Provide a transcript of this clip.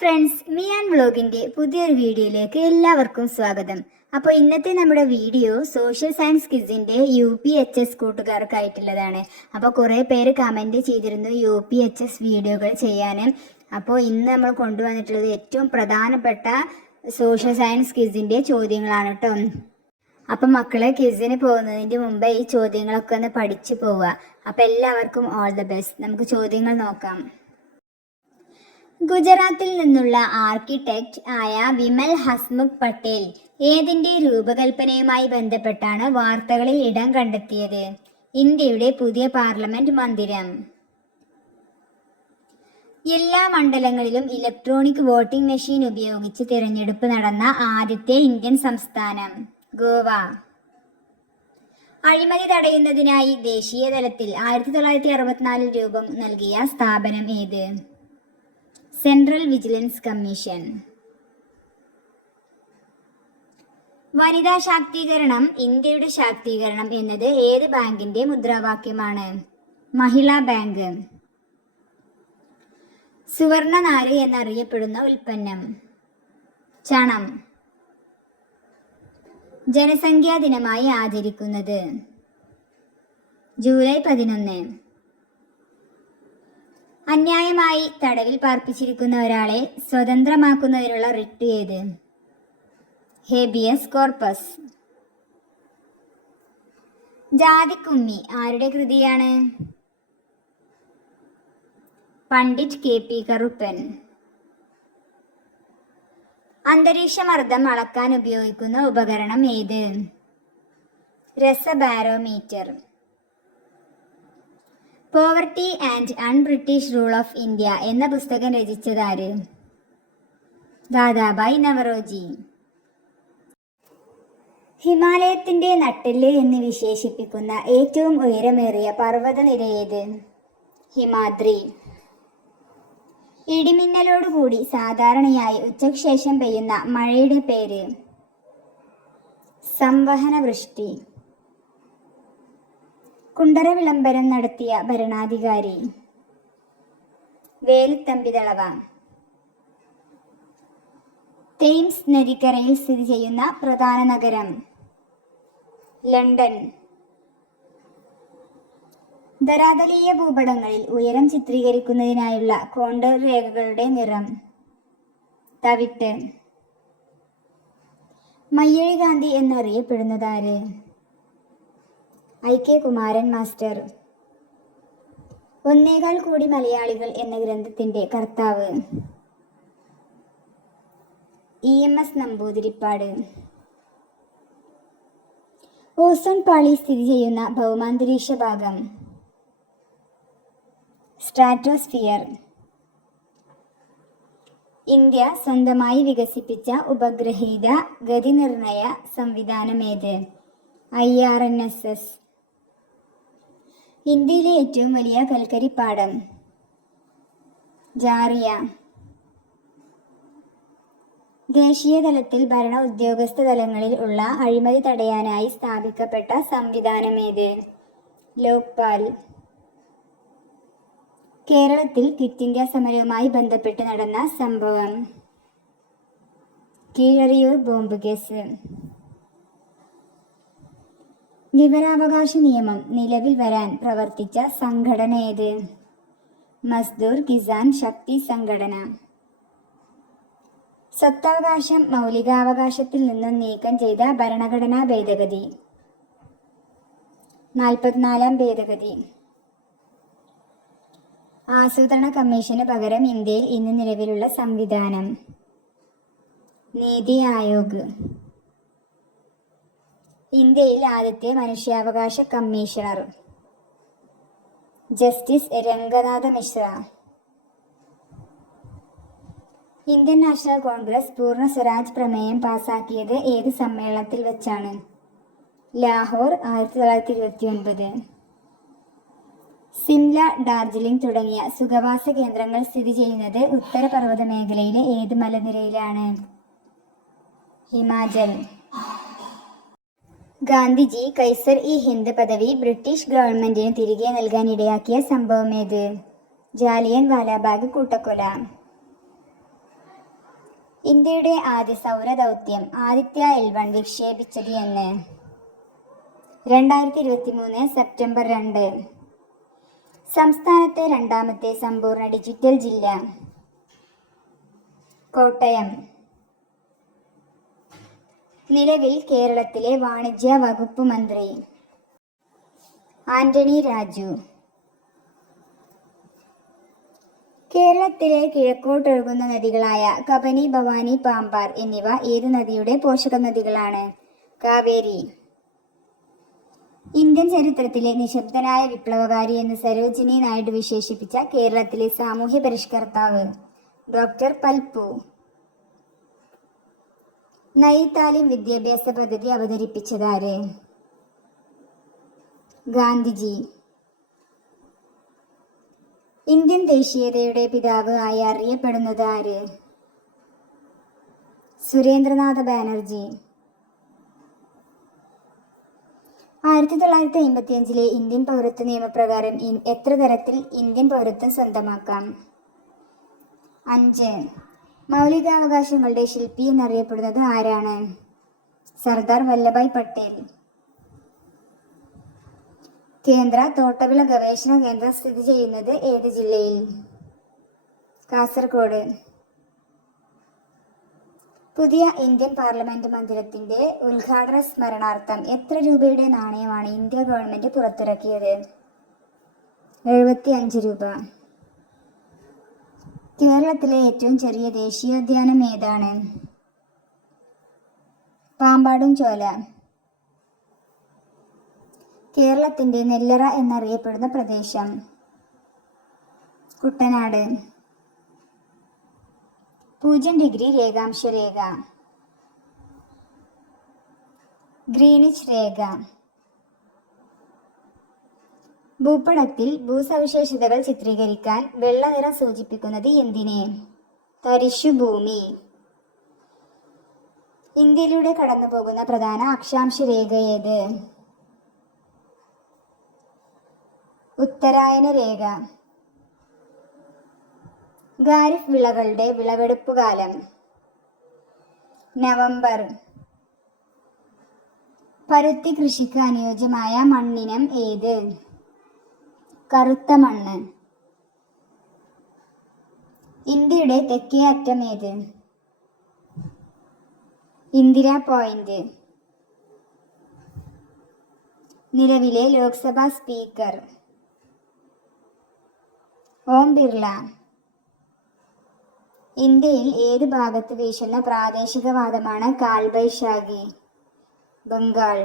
Friends Mian വ്ലോഗിന്റെ പുതിയൊരു വീഡിയോയിലേക്ക് എല്ലാവർക്കും സ്വാഗതം. അപ്പോൾ ഇന്നത്തെ നമ്മുടെ വീഡിയോ സോഷ്യൽ സയൻസ് ക്വിസിന്റെ യു പി എച്ച് എസ് കൂട്ടുകാർക്കായിട്ടുള്ളതാണ്. അപ്പോൾ കുറേ പേര് കമന്റ് ചെയ്തിരുന്നു യു പി എച്ച് എസ് വീഡിയോകൾ ചെയ്യാൻ. അപ്പോൾ ഇന്ന് നമ്മൾ കൊണ്ടുവന്നിട്ടുള്ളത് ഏറ്റവും പ്രധാനപ്പെട്ട സോഷ്യൽ സയൻസ് ക്വിസിന്റെ ചോദ്യങ്ങളാണ് കേട്ടോ. അപ്പം മക്കളെ ക്വിസിന് പോകുന്നതിന് മുമ്പ് ഈ ചോദ്യങ്ങളൊക്കെ ഒന്ന് പഠിച്ചു പോവുക. അപ്പം എല്ലാവർക്കും ഓൾ ദ ബെസ്റ്റ് നമുക്ക് ചോദ്യങ്ങൾ നോക്കാം. ഗുജറാത്തിൽ നിന്നുള്ള ആർക്കിടെക്റ്റ് ആയ വിമൽ ഹസ്മുഖ് പട്ടേൽ ഏതിന്റെ രൂപകൽപ്പനയുമായി ബന്ധപ്പെട്ടാണ് വാർത്തകളിൽ ഇടം കണ്ടെത്തിയത്? ഇന്ത്യയുടെ പുതിയ പാർലമെന്റ് മന്ദിരം. എല്ലാ മണ്ഡലങ്ങളിലും ഇലക്ട്രോണിക് വോട്ടിംഗ് മെഷീൻ ഉപയോഗിച്ച് തിരഞ്ഞെടുപ്പ് നടന്ന ആദ്യത്തെ ഇന്ത്യൻ സംസ്ഥാനം ഗോവ. അഴിമതി തടയുന്നതിനായി ദേശീയ തലത്തിൽ ആയിരത്തി തൊള്ളായിരത്തി അറുപത്തിനാലിൽ രൂപം നൽകിയ സ്ഥാപനം ഏത്? Central vigilance commission. വനിതാ ശാക്തീകരണം ഇന്ത്യയുടെ ശാക്തീകരണം എന്നത് ഏത് ബാങ്കിന്റെ മുദ്രാവാക്യമാണ്? മഹിളാ ബാങ്ക്. സുവർണ നാര് എന്നറിയപ്പെടുന്ന ഉൽപ്പന്നം. ചണം. ജനസംഖ്യാ ദിനമായി ആചരിക്കുന്നത്. ജൂലൈ പതിനൊന്ന്. അന്യായമായി തടവിൽ പാർപ്പിച്ചിരിക്കുന്ന ഒരാളെ സ്വതന്ത്രമാക്കുന്നതിനുള്ള റിട്ട് ഏത്? Habeas corpus. ജാതിക്കുമ്മി ആരുടെ കൃതിയാണ്? Pandit K P Karuppan. അന്തരീക്ഷമർദ്ദം അളക്കാൻ ഉപയോഗിക്കുന്ന ഉപകരണം ഏത്? രസബാരോമീറ്റർ. Poverty and unBritish rule of India എന്ന പുസ്തകം രചിച്ചത് ആര്? ദാദാബായ് നവറോജി. ഹിമാലയത്തിന്റെ നട്ടെല്ല് എന്ന് വിശേഷിപ്പിക്കുന്ന ഏറ്റവും ഉയരമേറിയ പർവതനിരയേത് ഹിമാദ്രി. ഇടിമിന്നലോടുകൂടി സാധാരണയായി ഉച്ചയ്ക്ക് ശേഷം പെയ്യുന്ന മഴയുടെ പേര്. സംവഹന വൃഷ്ടി കുണ്ടറ വിളംബരം നടത്തിയ ഭരണാധികാരി. വേലുത്തമ്പിതളവ തെയിംസ് നദിക്കരയിൽ സ്ഥിതി ചെയ്യുന്ന പ്രധാന നഗരം. ലണ്ടൻ. ധരാതലീയ ഭൂപടങ്ങളിൽ ഉയരം ചിത്രീകരിക്കുന്നതിനായുള്ള കോണ്ടർ രേഖകളുടെ നിറം. തവിട്ട്. Mayyazhi Gandhi എന്നറിയപ്പെടുന്നതാര്? I K Kumaran master. ഒന്നേകാൽ കൂടി മലയാളികൾ എന്ന ഗ്രന്ഥത്തിന്റെ കർത്താവ്. E M S Namboodiripad. Ozone പാളി സ്ഥിതി ചെയ്യുന്ന ഭൗമാന്തരീക്ഷ ഭാഗം. സ്ട്രാറ്റോസ്ഫിയർ. ഇന്ത്യ സ്വന്തമായി വികസിപ്പിച്ച ഉപഗ്രഹീത ഗതിനിർണയ സംവിധാനമേത്? I R N S S. ഇന്ത്യയിലെ ഏറ്റവും വലിയ കൽക്കരിപ്പാടം ജാറിയ. ദേശീയ തലത്തിൽ ഭരണ ഉദ്യോഗസ്ഥ തലങ്ങളിൽ ഉള്ള അഴിമതി തടയാനായി സ്ഥാപിക്കപ്പെട്ട സംവിധാനമേത്? ലോക്പാൽ. കേരളത്തിൽ ക്വിറ്റ് ഇന്ത്യ സമരവുമായി ബന്ധപ്പെട്ട് നടന്ന സംഭവം. Keezhariyur bomb case. വിവരാവകാശ നിയമം നിലവിൽ വരാൻ പ്രവർത്തിച്ച സംഘടന ഏത്? മസ്ദൂർ കിസാൻ ശക്തി സംഘടന. സ്വത്തവകാശം മൗലികാവകാശത്തിൽ നിന്നും നീക്കം ചെയ്ത ഭരണഘടനാ ഭേദഗതി. നാൽപ്പത്തിനാലാം ഭേദഗതി. ആസൂത്രണ കമ്മീഷന് പകരം ഇന്ത്യയിൽ ഇന്ന് നിലവിലുള്ള സംവിധാനം. നീതി ആയോഗ്. ഇന്ത്യയിൽ ആദ്യത്തെ മനുഷ്യാവകാശ commissioner. Justice Ranganath Mishra. Indian national congress Purna Swaraj പ്രമേയം പാസാക്കിയത് ഏത് സമ്മേളനത്തിൽ വെച്ചാണ്? ലാഹോർ ആയിരത്തി തൊള്ളായിരത്തി ഇരുപത്തി ഒൻപത് സിംല ഡാർജിലിംഗ് തുടങ്ങിയ സുഖവാസ കേന്ദ്രങ്ങൾ സ്ഥിതി ചെയ്യുന്നത് ഉത്തരപർവത മേഖലയിലെ ഏത് മലനിരയിലാണ്? ഹിമാചൽ. ഗാന്ധിജി കൈസർ ഇ ഹിന്ദ് പദവി ബ്രിട്ടീഷ് ഗവൺമെന്റിന് തിരികെ നൽകാൻ ഇടയാക്കിയ സംഭവമേത് ജാലിയൻ വാലാബാഗ് കൂട്ടക്കൊല. ഇന്ത്യയുടെ ആദ്യ സൗര ദൗത്യം ആദിത്യ എൽ വൺ വിക്ഷേപിച്ചത് എന്ന്. രണ്ടായിരത്തി ഇരുപത്തി മൂന്ന് സെപ്റ്റംബർ രണ്ട്. സംസ്ഥാനത്തെ രണ്ടാമത്തെ സമ്പൂർണ ഡിജിറ്റൽ ജില്ല. കോട്ടയം. നിലവിൽ കേരളത്തിലെ വാണിജ്യ വകുപ്പ് മന്ത്രി ആന്റണി രാജു. കേരളത്തിലെ കിഴക്കോട്ടൊഴുകുന്ന നദികളായ കബനി ഭവാനി പാമ്പാർ എന്നിവ ഏത് നദിയുടെ പോഷക നദികളാണ്? കാവേരി. ഇന്ത്യൻ ചരിത്രത്തിലെ നിശബ്ദനായ വിപ്ലവകാരി എന്ന് സരോജിനി നായിഡു വിശേഷിപ്പിച്ച കേരളത്തിലെ സാമൂഹ്യ പരിഷ്കർത്താവ് ഡോക്ടർ പൽപ്പു. നയി താലിം വിദ്യാഭ്യാസ പദ്ധതി അവതരിപ്പിച്ചതാര് ഗാന്ധിജി. ഇന്ത്യൻ ദേശീയതയുടെ പിതാവ് ആയി അറിയപ്പെടുന്നത് ആര്? സുരേന്ദ്രനാഥ ബാനർജി. ആയിരത്തി തൊള്ളായിരത്തി അമ്പത്തി അഞ്ചിലെ ഇന്ത്യൻ പൗരത്വ നിയമപ്രകാരം എത്ര തരത്തിൽ ഇന്ത്യൻ പൗരത്വം സ്വന്തമാക്കാം? അഞ്ച്. മൗലികാവകാശങ്ങളുടെ ശില്പി എന്നറിയപ്പെടുന്നത് ആരാണ്? സർദാർ വല്ലഭായ് പട്ടേൽ. കേന്ദ്ര തോട്ടവിള ഗവേഷണ കേന്ദ്രം സ്ഥിതി ചെയ്യുന്നത് ഏത് ജില്ലയിൽ? കാസർഗോഡ്. പുതിയ ഇന്ത്യൻ പാർലമെന്റ് മന്ദിരത്തിന്റെ ഉദ്ഘാടന സ്മരണാർത്ഥം എത്ര രൂപയുടെ നാണയമാണ് ഇന്ത്യ ഗവൺമെന്റ് പുറത്തിറക്കിയത്? എഴുപത്തി അഞ്ച് രൂപ. കേരളത്തിലെ ഏറ്റവും ചെറിയ ദേശീയോദ്യാനം ഏതാണ്? പാമ്പാടും ചോല. കേരളത്തിന്റെ നെല്ലറ എന്നറിയപ്പെടുന്ന പ്രദേശം. കുട്ടനാട്. പൂജ്യം ഡിഗ്രി രേഖാംശ രേഖ. ഗ്രീനിച്ച് രേഖ. ഭൂപടത്തിൽ ഭൂസവിശേഷതകൾ ചിത്രീകരിക്കാൻ വെള്ള നിറ സൂചിപ്പിക്കുന്നത് എന്തിനെ? തരിശുഭൂമി. ഇന്ത്യയിലൂടെ കടന്നുപോകുന്ന പ്രധാന അക്ഷാംശ രേഖ ഏത്? ഉത്തരായന രേഖ. ഖാരിഫ് വിളകളുടെ വിളവെടുപ്പ് കാലം. നവംബർ. പരുത്തി കൃഷിക്ക് അനുയോജ്യമായ മണ്ണിനം ഏത്? കറുത്ത മണ്ണ്. ഇന്ത്യയുടെ തെക്കേ അറ്റം ഏത്? ഇന്ദിരാ പോയിന്റ്. നിലവിലെ ലോക്സഭാ സ്പീക്കർ. ഓം ബിർള. ഇന്ത്യയിൽ ഏത് ഭാഗത്ത് വീശുന്ന പ്രാദേശികവാദമാണ് കാൽബൈശാഖി? ബംഗാൾ.